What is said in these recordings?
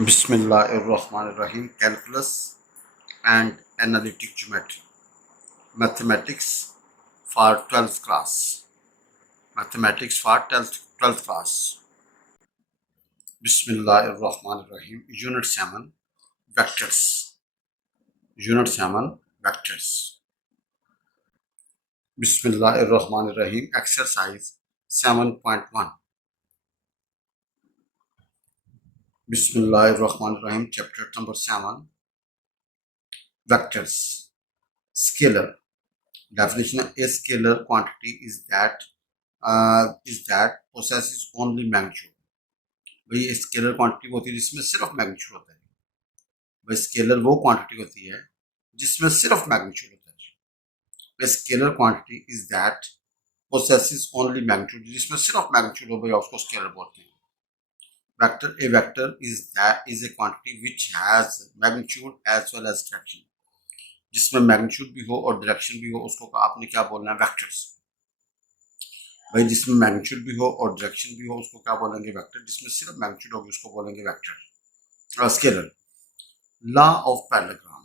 Bismillahirrahmanirrahim. Calculus and Analytic Geometry. Mathematics for 12th class. Mathematics for 12th class. Bismillahirrahmanirrahim. Unit 7. Vectors. Unit 7. Vectors. Bismillahirrahmanirrahim. Exercise 7.1. Bismillahirrahmanirrahim. Chapter number 7. Vectors. Scalar. Definition: a scalar quantity is that possesses only magnitude. भाई ये scalar quantity होती है जिसमें सिर्फ magnitude होता है। भाई scalar वो क्वांटिटी होती है जिसमें सिर्फ मैग्नीट्यूड होता है। Scalar quantity is that possesses only magnitude, जिसमें सिर्फ मैग्नीट्यूड हो भाई उसको स्केलर बोलते हैं। Vector, a vector is a quantity which has magnitude as well as direction. जिसमें मैग्नीट्यूड भी हो और डायरेक्शन भी हो उसको आपने क्या बोलना है? वेक्टर्स। भाई जिसमें मैग्नीट्यूड भी हो और डायरेक्शन भी हो उसको क्या बोलेंगे? वेक्टर। जिसमें सिर्फ मैग्नीट्यूड होगी उसको बोलेंगे vector. Scalar. Law of parallelogram: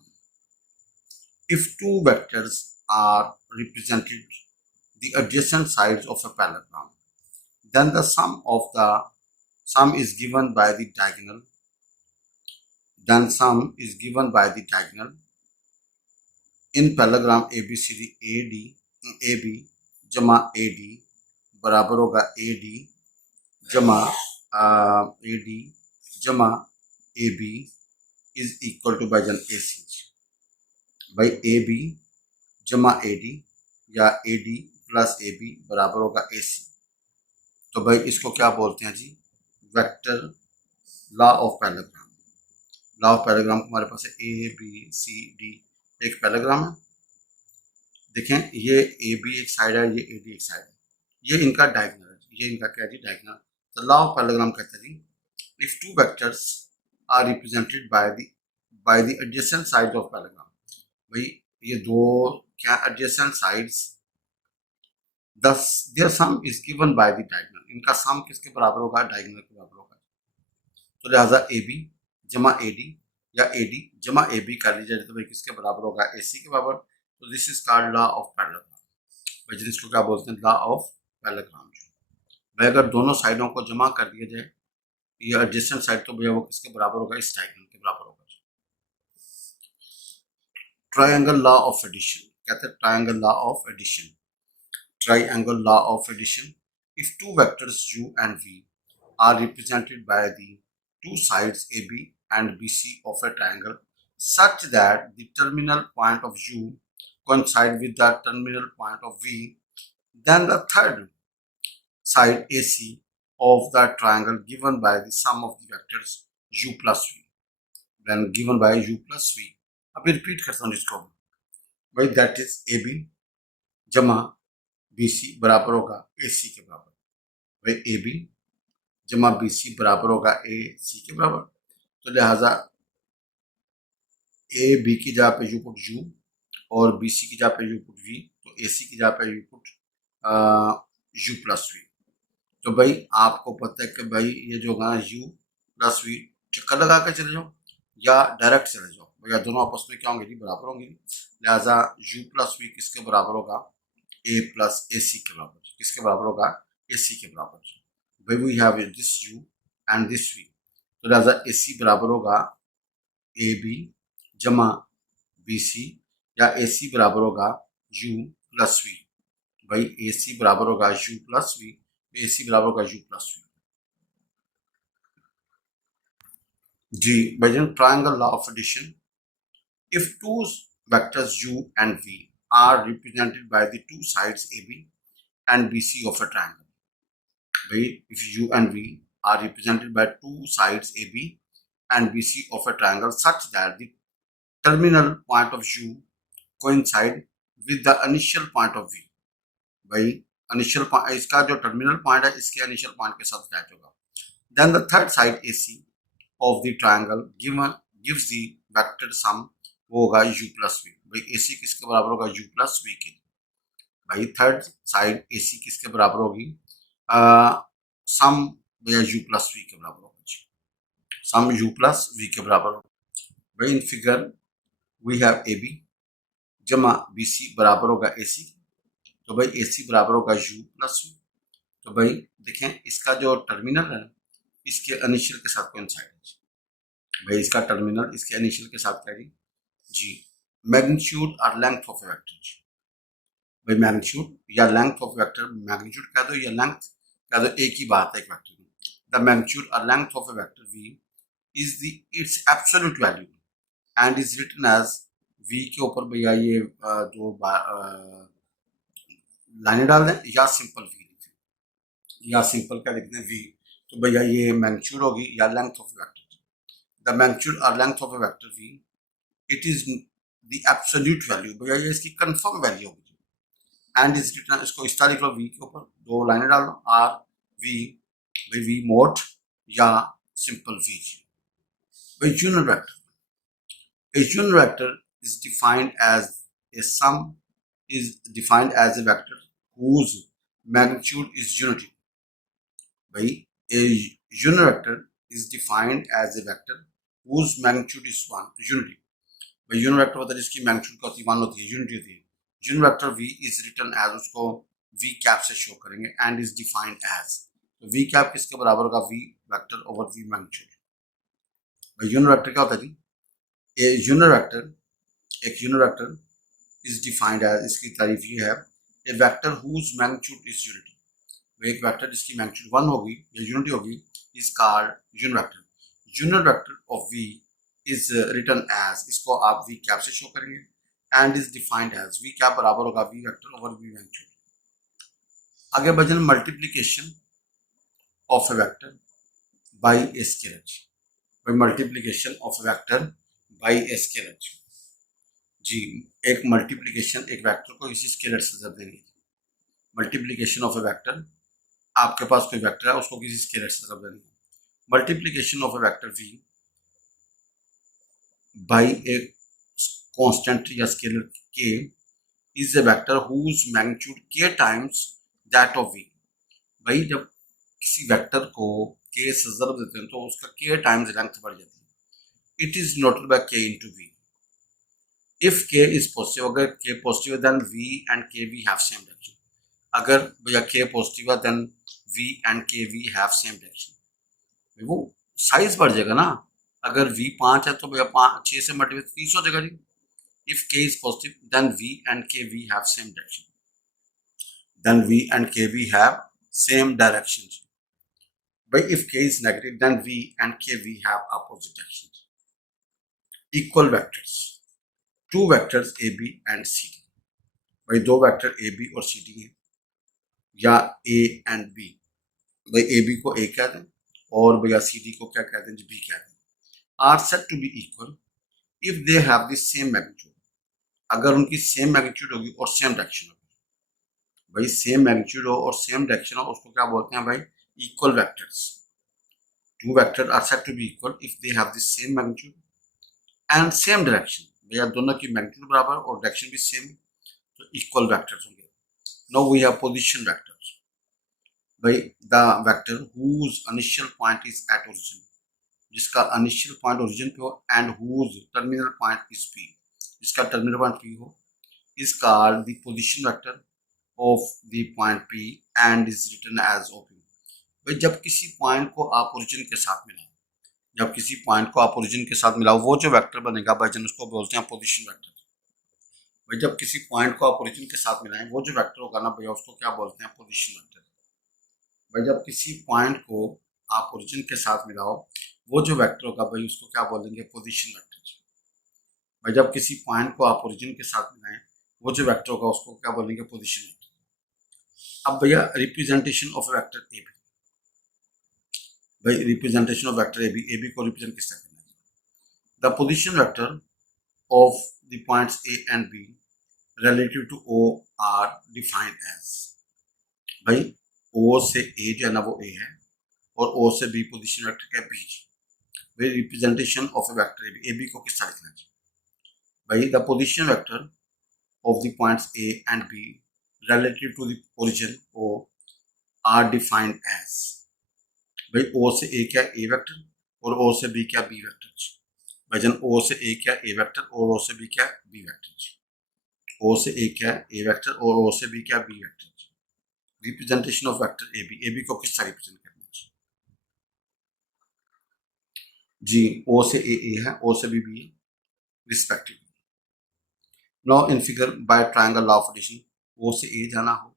if two vectors are represented the adjacent sides of a parallelogram, then the sum is given by the diagonal. In parallelogram ABCD, AB जमा AD बराबर होगा AD जमा AD जमा AB is equal to भाईजान AC। भाई AB जमा AD या AD plus AB बराबर होगा AC। तो भाई इसको क्या बोलते हैं जी? Vector. Law of parallelogram. Law of parallelogram हमारे पास है ABCD एक पैरेललोग्राम है। देखें ये AB एक साइड है, ये AD एक साइड है, ये इनका डायगोनल है, ये इनका क्या जी? डायगोनल। तो लॉ ऑफ पैरेललोग्राम कहते हैं जी, if two vectors are represented by the adjacent sides of parallelogram. भाई ये दो क्या adjacent sides, thus their sum is given by the diagonal। इनका सम किसके बराबर होगा? डायगोनल के बराबर होगा। तो लिहाजा AB जमा AD या AD जमा AB कर लीजिए तो भाई किसके बराबर होगा? AC के बराबर। तो this is called law of parallelogram. भाई जिसको क्या बोलते हैं? Law of parallelogram. भाई अगर दोनों साइडों को जमा कर दिया जाए ये एडजेसेंट साइड, तो भैया वो किसके बराबर होगा? इस डायगोनल के बराबर होगा। ट्रायंगल लॉ ऑफ एडिशन कहते हैं। Triangle law of addition. Triangle law of addition: if two vectors u and v are represented by the two sides AB and BC of a triangle such that the terminal point of u coincide with the terminal point of v, then the third side AC of the triangle given by the sum of the vectors u plus v, then given by u plus v। अभी repeat करता हूँ जिसको भाई, that is AB जमा BC बराबर होगा AC के बराबर। भाई AB जमा BC बराबर होगा AC के बराबर। तो लिहाजा AB की जगह पे यू पुट U और BC की जगह पे यू पुट V, तो AC की जगह पे you put U plus V। तो भाई आपको पता है कि भाई ये जो होगा U प्लस V, चक्कर लगा के चले जाओ या डायरेक्ट चले जाओ, भैया दोनों आपस में क्या होंगे जी? बराबर होंगे। लिहाजा U प्लस V किसके बराबर होगा? A प्लस AC के बराबर। किसके बराबर होगा? AC के बराबर। भाई we have this U and this V, तो लिहाजा AC बराबर होगा AB जमा BC या AC बराबर होगा U प्लस V। भाई AC बराबर होगा U प्लस V, AC बराबर होगा U प्लस V। जी भाई triangle law of addition: if two vectors U and V are represented by the two sides AB and BC of a triangle. If U and V are represented by two sides AB and BC of a triangle such that the terminal point of U coincide with the initial point of V। भाई initial point, इसका जो terminal point है इसके initial point के साथ match होगा। Then the third side AC of the triangle gives the vector sum, वो होगा U प्लस V। भाई AC किसके बराबर होगा? U प्लस V के। भाई थर्ड साइड AC किसके बराबर होगी? सम भैया U प्लस V के बराबर होगा। सम u प्लस v के बराबर हो। भाई in figure we have A B जमा बी सी बराबर होगा ए सी, तो भाई ए सी बराबर होगा u प्लस v। तो भाई देखें इसका जो टर्मिनल है इसके इनिशियल के साथ कोइंसाइड है। भाई इसका टर्मिनल इसके इनिशियल के साथ क्या जी, मैग्नीट्यूड और लेंथ ऑफ वेक्टर। भाई मैग्नीट्यूड या लेंथ ऑफ वेक्टर, मैग्नीट्यूड कह दो या लेंथ कह दो, एक ही बात है एक वेक्टर में। द मैग्नीट्यूड और length of a vector v is the its absolute value and is written as v के ऊपर भैया ये दो लाइनें डाल दें या सिंपल v लिख दें, या सिंपल क्या लिखते हैं v। तो भैया ये मैग्नीट्यूड होगी या length of vector. The magnitude और length of a vector v it is the absolute value, भैया ये इसकी कंफर्म वैल्यू होगी। एंड इज रिटन, इसको इस तरह लिख लो, v के ऊपर दो लाइनें डाल लो आर v, भाई v मोड या सिंपल v। भाई unit vector, a unit vector is defined as a sum is defined as a vector whose magnitude is unity। भाई a unit vector is defined as a vector whose magnitude is one unity। भाई unit vector होता है जिसकी magnitude का होती है one होती है, यूनिटी होती है। Unit vector v is written as, उसको v कैप से शो करेंगे, एंड इज डिफाइंड एज, तो v कैप किसके बराबर होगा, v vector over v magnitude. भाई यूनिट वेक्टर क्या होता है जी, ए यूनिट वेक्टर, एक unit vector is defined as, इसकी तारीफ ये है, a vector whose magnitude is unity. एक वेक्टर जिसकी मैग्नीट्यूड वन होगी या यूनिटी होगी is called unit vector. Unit vector of v is written as, इसको आप v कैप से शो करेंगे, and is defined as, v cap बराबर होगा v vector over v magnitude. आगे बचन multiplication of a vector by a scalar. भाई multiplication of a vector by a scalar जी, एक मल्टीप्लिकेशन एक वेक्टर को किसी स्केलर से जब देंगे, मल्टीप्लिकेशन ऑफ ए वेक्टर, आपके पास कोई वेक्टर है उसको किसी स्केलर से जब देंगे, multiplication of a vector v by a constant या scalar k is a vector whose magnitude k times that of v। भाई जब किसी वेक्टर को k से ज़रब देते हैं तो उसका k टाइम्स लेंथ बढ़ जाती है। It is noted by k into v। If k is positive, अगर k पॉजिटिव है then v and k v have same direction. अगर भैया k पॉजिटिव है then v and k v have same direction. वो size बढ़ जाएगा ना, अगर v 5 है तो भैया 6 से मल्टीप्लाई 30 हो जाएगा जी। If k is positive then v and kv have same direction, then v and kv have same directions। But if k is negative then v and kv have opposite directions। Equal vectors, two vectors ab and cd। भाई दो vector ab और cd हैं, या a and b। भाई ab को a कह दें और भैया cd को क्या कहते हैं, b कहते हैं। are said to be equal if they have the same magnitude, अगर उनकी सेम मैग्नीट्यूड होगी और सेम डायरेक्शन होगी। भाई सेम मैग्नीट्यूड हो और सेम डायरेक्शन हो उसको क्या बोलते हैं भाई, equal vectors. Two vector are said to be equal if they have the same magnitude and same direction. भैया दोनों की मैग्नीट्यूड बराबर और डायरेक्शन भी सेम, तो इक्वल वेक्टर्स होंगे। Now we have position vectors. भाई the vector whose initial point is at origin, जिसका इनिशियल पॉइंट ओरिजिन पे हो, and whose terminal point is P, जिसका टर्मिनल पॉइंट p हो, is called the position vector of the point p and is written as op। भाई जब किसी point को आप ओरिजिन के साथ मिलाओ, जब किसी पॉइंट को आप ओरिजिन के साथ मिलाओ वो जो वेक्टर बनेगा भाई उसको बोलते हैं पोजीशन वेक्टर। भाई जब किसी पॉइंट को आप ओरिजिन के साथ मिलाएं वो जो वेक्टर होगा ना भैया उसको क्या बोलते हैं, पोजीशन वेक्टर। भाई जब किसी पॉइंट को आप ओरिजिन के साथ मिलाओ वो जो वेक्टर होगा भाई उसको क्या बोलेंगे, पोजीशन वेक्टर। भाई जब किसी पॉइंट को आप ओरिजिन के साथ मिलाएं वो जो वेक्टर होगा उसको क्या बोलेंगे, पोजीशन वेक्टर। अब भैया representation of vector A B. भाई representation of vector A B को रिप्रेजेंट किस तरह करना है, the position vector of the points A and B relative to O are defined as. भाई ओ से ए जो है ना वो ए है और ओ से बी पोजीशन वेक्टर क्या बी। भाई representation of a vector A B को किस तरह लिखना है भाई, the position vector of the points A and B relative to the origin O are defined as. भाई ओ से ए क्या ए वेक्टर और ओ से बी क्या बी वेक्टर जी। भाईजान ओ से ए क्या ए वेक्टर और ओ से बी क्या बी वेक्टर जी। ओ से ए क्या ए वेक्टर और ओ से बी क्या बी वेक्टर जी। Representation of vector A B को किस तरह रिप्रेजेंट करना है जी। ओ से ए है, ओ से बी है respectively. Now in figure by triangle law of addition O से ए जाना हो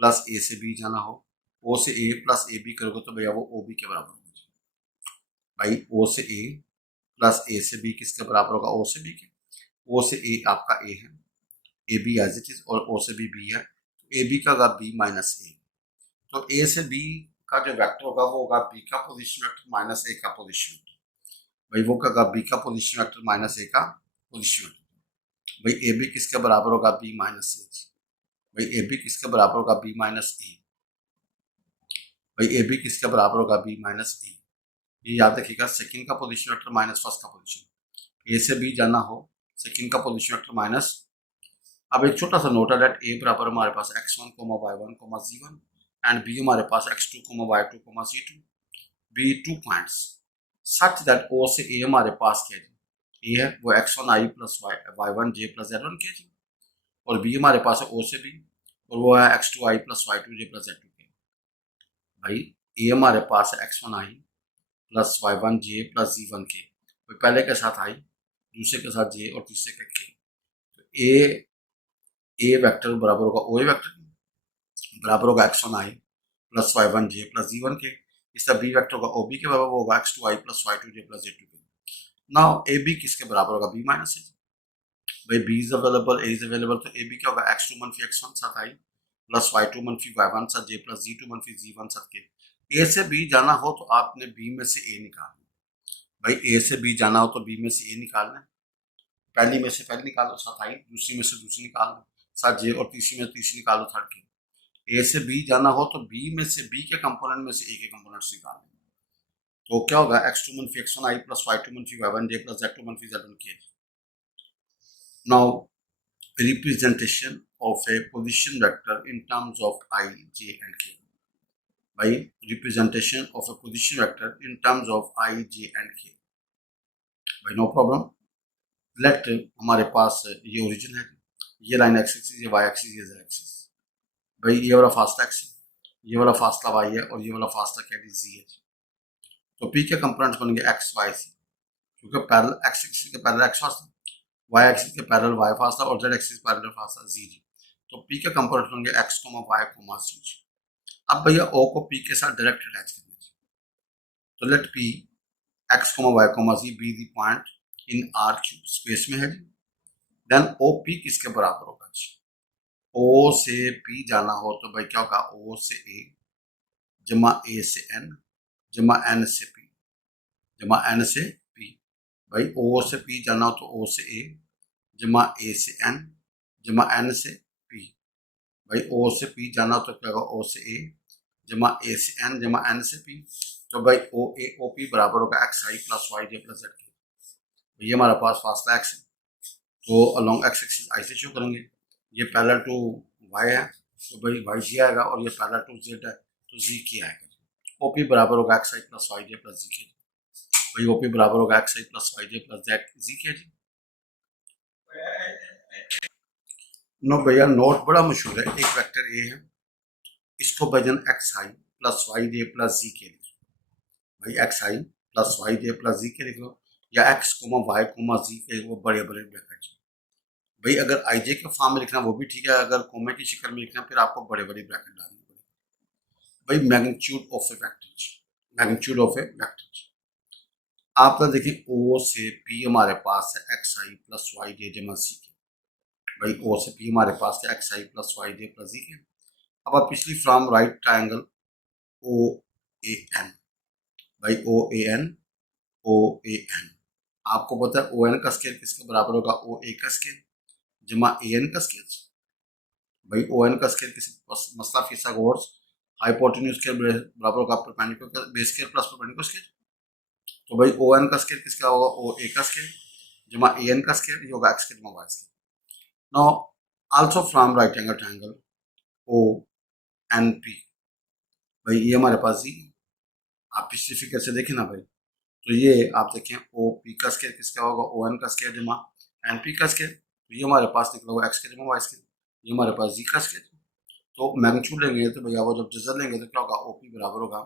प्लस ए से बी जाना हो, ओ से ए प्लस ए बी करोगे तो भैया वो ओ बी के बराबर होगा भाई। ओ से ए प्लस ए से बी किसके बराबर होगा, ओ से बी के। ओ से ए आपका ए है, A B as it is, और ओ से बी है, तो ए बी का होगा बी माइनस ए। तो ए से बी का जो वेक्टर होगा वो होगा बी का पोजीशन वेक्टर माइनस ए का पोजीशन वेक्टर। भाई वो का होगा बी का पोजीशन वेक्टर माइनस ए का पोजीशन वेक्टर। भाई ए बी किसके बराबर होगा बी माइनस ए। भाई ए बी किसके बराबर होगा बी माइनस ए। भाई ए बी किसके बराबर होगा बी माइनस ए। ये याद रखिएगा, सेकंड का पोजीशन वेक्टर माइनस फर्स्ट का पोजीशन। ए से बी जाना हो, सेकंड का पोजीशन वेक्टर माइनस। अब एक छोटा सा नोट है दैट ए बराबर हमारे पास x1, y1, z1 and B हमारे पास x2, y2, z2 B 2 points such that O से ए हमारे पास क्या है, ए है वो x1 i plus y1 j plus z1 के जी, और बी हमारे पास है ओ से बी और वो है x2 i plus y2 j plus z2 के। भाई ए हमारे पास है x1 i plus y1 j plus z1 के, तो पहले के साथ i, दूसरे के साथ j और तीसरे के k। तो ए वेक्टर बराबर होगा ओ ए वेक्टर बराबर होगा x1 i plus y1 j plus z1 के। इसका बी वेक्टर होगा ओ बी के बराबर होगा x2 i plus y2 j plus z2 के। नाउ ए बी किसके बराबर होगा बी माइनस ए। भाई B is available, A is available, तो ए बी क्या होगा x2 मनफी x1 साथ i प्लस y2 मनफी y1 साथ j प्लस z2 मनफी z1 साथ के। ए से बी जाना हो तो आपने बी में से ए निकालना। भाई ए से बी जाना हो तो बी में से ए निकालना, पहली में से पहली निकालो साथ आई, दूसरी में से दूसरी निकालो साथ जे, और तीसरी में तीसरी निकालो थर्ड की। ए से बी जाना हो तो बी में से बी के कंपोनेंट में से ए के कंपोनेंट्स निकालने। तो क्या होगा x2 मनफी x1 i प्लस y2 मनफी y1 j प्लस z2 मनफी z1 के। Now representation of A position vector in terms of i j and k। भाई representation of A position vector in terms of i j and k। भाई no problem. Late हमारे पास ये origin है, ये line x axis, ये y axis, ये z axis. भाई ये वाला फासला एक्स है, ये वाला फासला वाई है, और ये वाला फासला क्या है जी है। तो पी के कंपोनेंट्स बनेंगे एक्स वाई सी, क्योंकि पैरेलल एक्स एक्सिस के पैरेलल एक्स फासला, वाई एक्सिस के पैरेलल वाई फासला, और जेड एक्सिस पैरेलल फासला जी जी। तो पी के कंपोनेंट्स बनेंगे एक्स वाई सी जी। अब भैया ओ को पी के साथ डायरेक्ट अटैच करना चाहिए, तो let P x y z be the point in R cube space में है जी। देन ओ पी किसके बराबर होगा जी। ओ से पी जाना हो तो भाई क्या होगा ओ से ए जमा ए से एन जमा एन से पी जमा एन से पी। भाई ओ से पी जाना हो तो ओ से ए जमा ए से एन जमा एन से पी। भाई ओ से पी जाना हो तो क्या होगा ओ से ए जमा ए से एन जमा एन से पी। तो भाई ओ ए ओ पी बराबर होगा x i plus y j plus Z के। ये हमारा पास फासला एक्स है, तो अलोंग एक्स एक्सिस आई से शो करेंगे। ये पैरेलल टू वाई है तो भाई वाई जी आएगा, और ये पैरेलल टू जेड है तो जी की आएगा। ओपी बराबर होगा x i plus y j plus z के। भाई ओपी बराबर होगा x i plus y j plus Z जी के जी। नो भैया नोट बड़ा मशहूर है, एक वेक्टर ए है, इसको भजन x i plus y j plus z के लिखो। भाई x i plus y j plus z के लिख लो, या एक्स कोमा वाई कोमा जी के, वो बड़े बड़े ब्रैकेट। भाई अगर आई जे के फॉर्म में लिखना वो भी ठीक है, अगर कोमे की शक्ल में लिखना फिर आपको बड़े बड़े ब्रैकेट डालने पड़ेंगे। भाई magnitude of a vector, magnitude of a vector आप तो देखिए ओ से पी हमारे पास है एक्स आई प्लस वाई जे जमा सी के। भाई ओ से पी हमारे पास है x i plus y j plus z k. अब आप पिछली from right triangle O A N. भाई O A N O A N, आपको पता है ओ एन का स्केयर किसके बराबर होगा ओ ए का स्केयर जमा ए एन का स्केयर। भाई ओ एन का स्केयर किस मसला फिसागोरस हाइपोटेन्यूज के बराबर होगा perpendicular base square plus perpendicular square. तो भाई ओ एन का स्केयर किसका होगा ओ ए का स्केयर जमा ए एन का स्केयर, ये होगा एक्स के जमा y square. Now also from right angle triangle O N P. भाई ये हमारे पास जी, आप पिछली फिगर से देखें ना भाई, तो ये आप देखें ओ पी का स्केयर किसका होगा, ओ एन का स्केयर जमा एन पी का स्केयर, तो ये हमारे पास निकला होगा एक्स के जमा वाई स्केयर, ये हमारे पास जी का स्केयर। तो मैग्नीट्यूड लेंगे तो भैया वो जब जजर लेंगे तो क्या होगा, ओ पी बराबर होगा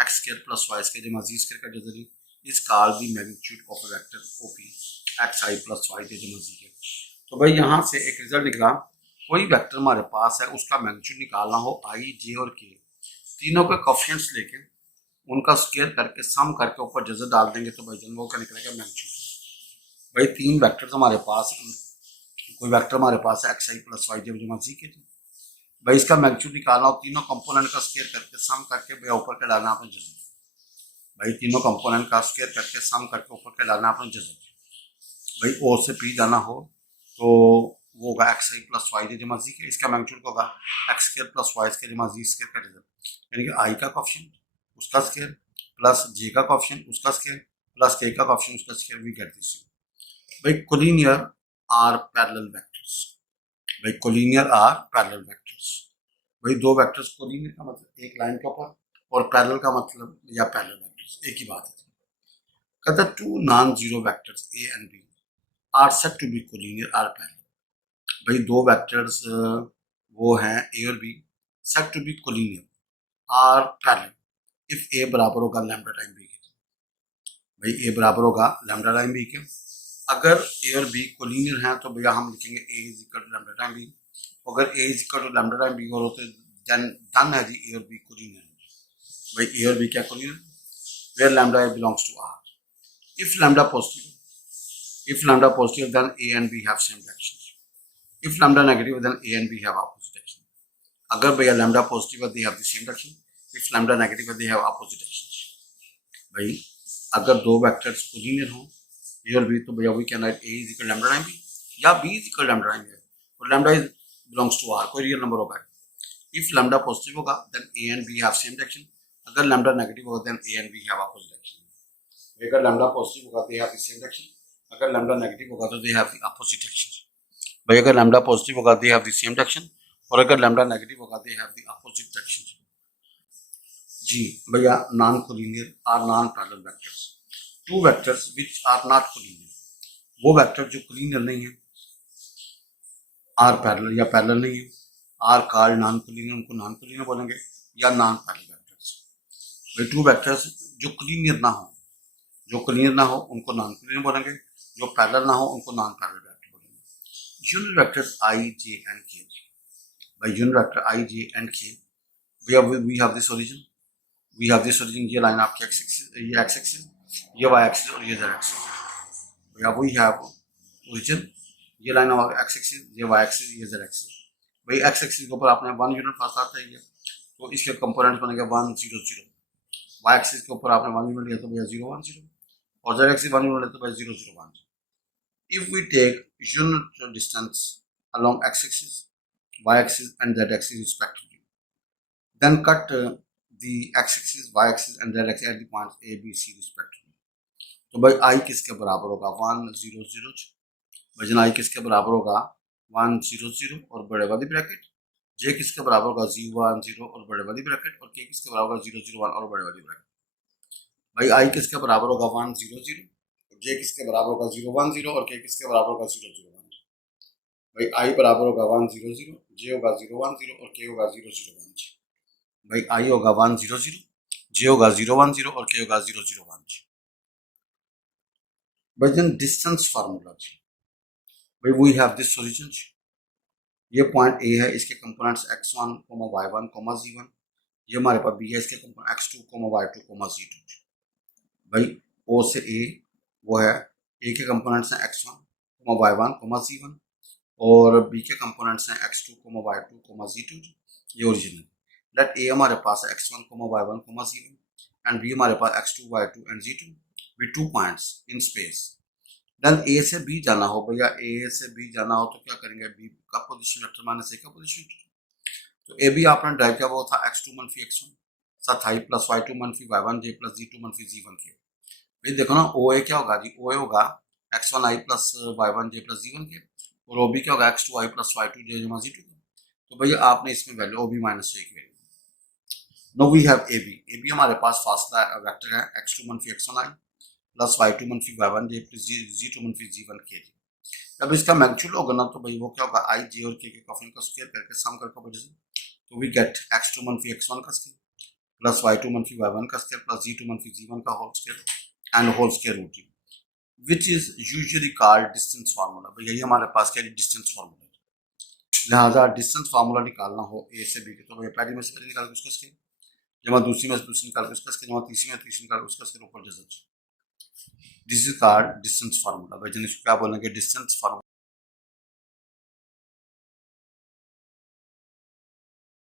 x square plus y square जमा जी स्केयर का जजर is called the magnitude of a vector O P x i plus y जमा जी के। तो भाई यहाँ से एक रिजल्ट निकला, कोई वेक्टर हमारे पास है उसका मैग्नीट्यूड निकालना हो आई जे और के, तीनों के कोफिशिएंट्स लेके उनका स्क्वायर करके सम करके ऊपर जजर डाल देंगे तो भाई जनरल का निकलेगा मैग्नीट्यूड। भाई तीन वेक्टर्स हमारे पास, कोई वेक्टर हमारे पास है एक्स आई प्लस वाई जमा जी के, भाई इसका मैग्नीट्यूड निकालना हो तीनों कंपोनेंट का स्क्वायर करके सम करके भैया ऊपर का डालना अपने जजर। भाई तीनों कंपोनेंट का स्क्वायर करके सम करके ऊपर का डालना अपने जजर। भाई ओ से पी जाना हो तो वो होगा एक्स आई प्लस वाई जमा जी के, इसका मैग्नीट्यूड होगा x square plus y square जमा जी स्क्वायर का रिजल्ट, यानी कि आई का कोफिशिएंट उसका स्क्वायर प्लस जे का कोफिशिएंट उसका स्क्वायर प्लस के का कोफिशिएंट उसका स्क्वायर, वी गेट दिस। भाई कोलिनियर आर पैरेलल वेक्टर्स, भाई कोलिनियर आर पैरेलल वेक्टर्स, भाई दो वेक्टर्स कोलिनियर का मतलब एक लाइन के ऊपर और पैरेलल का मतलब या पैरेलल वेक्टर्स एक ही बात है। कहता two non zero vectors A and B are said to be collinear or parallel, भाई दो वेक्टर्स वो हैं ए और B said to be collinear or parallel if A बराबर होगा लैम्डा टाइम बी के, भाई ए बराबर होगा लैम्डा टाइम बी के। अगर ए और बी कोलिनियर हैं तो भैया हम लिखेंगे a is equal to lambda times b, अगर a is equal to lambda times b और होते देन डन है जी, ए और बी कोलिनियर। भाई ए और बी क्या collinear, where lambda belongs to R, if lambda positive, if lambda positive then a and b have same direction, if lambda negative then a and b have opposite direction। अगर भैया lambda positive है they have the same direction, if lambda negative है they have opposite direction। भाई अगर दो vectors collinear हो a और b तो भैया we can write a is equal to lambda time b या b is equal to lambda time b, और lambda is belongs to r कोई रियल नंबर होगा। if lambda positive होगा then a and b have same direction, अगर lambda negative होगा then a and b have opposite direction। अगर lambda positive होगा they have the same direction, अगर lambda negative होगा तो they have the opposite direction. भाई अगर लैम्डा पॉजिटिव होगा they have the same direction, और अगर लैम्डा नेगेटिव होगा they have the opposite direction. जी भैया non collinear are non parallel vectors, two vectors which are not collinear, वो vector जो कोलिनियर नहीं है, आर पैरेलल या पैरेलल नहीं है, आर कॉल्ड नॉन कोलिनियर, उनको नॉन कोलिनियर बोलेंगे या नॉन पैरेलल वेक्टर्स। भाई टू वेक्टर्स जो कोलिनियर ना हो, जो कोलिनियर ना हो उनको नॉन कोलिनियर बोलेंगे, जो पैरेलल ना हो उनको नॉन पैरेलल वेक्टर बोलेंगे। Unit vectors i j and k, भाई unit vector i j and k we have this origin, we have this origin, ये लाइन आपकी एक्स एक्सिस, ये एक्स एक्सिस, ये वाई एक्सिस और ये जेड एक्सिस, भैया we have origin, ये line हमारी एक्स एक्सिस, ये वाई एक्सिस, ये जेड एक्सिस। भाई एक्स एक्सिस के ऊपर आपने वन यूनिट फासला चाहिए तो इसके कंपोनेंट्स बनेंगे 1 0 0, वाई एक्सिस के ऊपर आपने वन यूनिट लिया तो भैया 0 1 0, और जेड एक्सिस वन यूनिट लिया तो भैया 0 0 1। If we take unit distance along x-axis, y-axis and z-axis respectively, then cut the x-axis, y-axis and z-axis at the points A, B, C respectively। तो भाई I किसके बराबर होगा 1 0 0, वजन I किसके बराबर होगा 1 0 0 और बड़े वाली ब्रैकेट, J किसके बराबर होगा 0 1 0 और बड़े वाली ब्रैकेट, और K किसके बराबर होगा 0 0 1 और बड़े वाली ब्रैकेट। भाई I किसके बराबर होगा 1 0 0, जे किसके बराबर होगा 0 1 0 और के किसके बराबर होगा 0 0 1। भाई आई बराबर होगा 1 0 0, जे होगा 0 1 0 और के होगा 0 0 1। भाई आई होगा 1 0 0, जे होगा 0 1 0 और के होगा 0 0 1। भाई देन डिस्टेंस फार्मूला, भाई वी हैव दिस ओरिजिन, ये पॉइंट ए है, इसके कंपोनेंट्स x1, y1, z1, ये हमारे पास बी है, इसके कंपोनेंट x2, y2, z2। भाई ओ से ए वो है, ए के कंपोनेंट्स हैं x1, y1, z1, और बी के कंपोनेंट्स हैं x2, y2, z2, ये ओरिजिनल। लेट ए हमारे पास है x1, y1, z1 and B हमारे पास x2, y2 and z2 with 2 points in space. Then a से बी जाना हो, भैया ए से बी जाना हो तो क्या करेंगे, बी का पोजीशन वेक्टर माइनस ए का पोजीशन वेक्टर। तो ए बी आपने ड्राइव किया वो था x2 मनफी x1 साथ आई प्लस y2 मनफी y1 जे प्लस z2 मनफी z1 के। भाई देखो ना ओ ए क्या होगा जी, ओ ए होगा x1 आई प्लस y1 जे प्लस z1 के, और ओ बी क्या होगा x2 आई प्लस y2 जे जमा z2 के। तो भैया आपने इसमें value O B minus A की value. Now we have A B, A B हमारे पास फासला वेक्टर है x2 मनफी x1 आई प्लस y2 मनफी y1 जे प्लस z2 मनफी z1 के जी। जब इसका मैग्नीट्यूड होगा ना तो भाई वो क्या होगा, i j और k के कॉफिन का स्क्वायर करके सम करके वजह से, तो वी गेट x2 मनफी x1 का स्क्वायर प्लस y2 मनफी y1 का स्क्वायर प्लस z2 मनफी z1 का whole square and whole square root जी, which is usually called distance formula. भाई यही हमारे पास क्या डिस्टेंस फार्मूला है। लिहाजा डिस्टेंस फार्मूला निकालना हो ए से बी के तो भाई पहली में से पहले निकाल के उसका स्क्वायर, जमा दूसरी में से दूसरी निकाल के उसका स्क्वायर, जमा तीसरी में तीसरी निकाल के उसका स्क्वायर ऊपर जैसा। This is called distance formula. भाई जिन्हें क्या बोलेंगे डिस्टेंस फार्मूला।